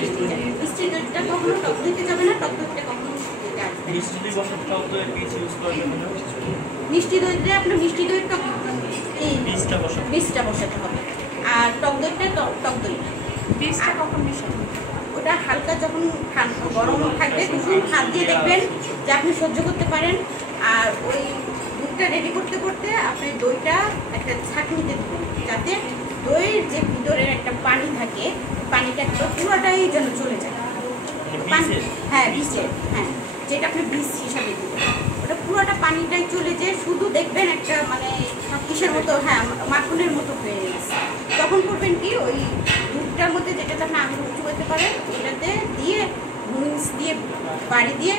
মিষ্টি চাই। মিষ্টি দইটা কখনো টক দইতে যাবে না, টক দইটা কখনো মিষ্টি দইতে আসবে না। মিষ্টি দইতে আপনার মিষ্টি দইয়ের টক বীজটা বসাতে হবে, আর টক দইটা টক দই বীজটা কখন মিশাতে হবে? ওটা হালকা যখন গরম থাকবে তখন হাত দিয়ে দেখবেন যে আপনি সহ্য করতে পারেন। আর ওই দুধটা রেডি করতে করতে আপনি দইটা একটা ছাঁকনিতে দেবেন, যাতে দইয়ের যে ভিতরের একটা পানি থাকে, পানিটা পুরোটাই যেন চলে যায়। হ্যাঁ বীজের, হ্যাঁ যেটা আপনি বীজ হিসাবে দেবেন, ওটা পুরোটা পানিটাই চলে যায়, শুধু দেখবেন একটা মানে কিসের মতো, হ্যাঁ মাখনের মতো হয়ে গেছে। তখন করবেন কি, ওই দুধটার মধ্যে যেটাতে আপনি আঙুল উঁচু করতে পারেন ওটাতে দিয়ে হুইংস দিয়ে বাড়ি দিয়ে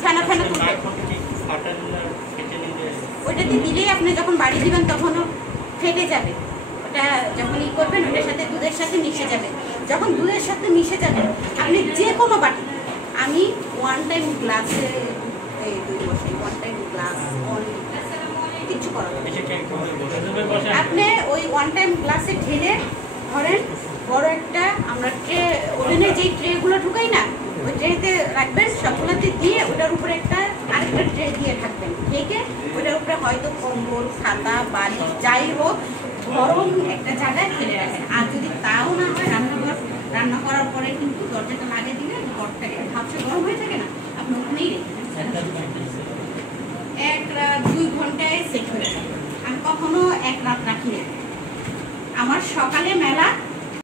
ফেনা ফেনা তুলবেন। ওইটাতে দিলেই আপনি যখন বাড়ি দিবেন তখনও ফেটে যাবে। ওটা যখন ই করবেন ওটার সাথে দুধের সাথে মিশে যাবে। যখন দুধের সাথে মিশে যাবে আপনি যে কোনো বাটি, আমি ওয়ান টাইম গ্লাসে এই দুধ বসাই, ওয়ান টাইম গ্লাস কিছু করার আপনি ওই ওয়ান টাইম গ্লাসে ঢেলে ধরেন বড় একটা আমরা ট্রে, ওভেনে যেই ট্রেগুলো ঢুকাই না, ওই ট্রেতে রাখবেন, সবগুলোতে দিয়ে ওটার উপরে একটা আরেকটা ট্রে দিয়ে থাকবেন, ঢেকে ওটার উপরে হয়তো কম্বল, খাতা, বালি যাই হোক গরম একটা জায়গায় ফেলে রাখেন। আর যদি তাও না হয়, রান্না করার পরে কিন্তু দরজাটা লাগিয়ে দিলে ঘরটাকে ভাবছে গরম হয়ে থাকে না, আপনি ওখানেই রেখে 1 রাত 2 ঘন্টায় সেট হয়ে যাবে। আমি কখনো 1 রাত রাখি না। আমার সকালে মেলা,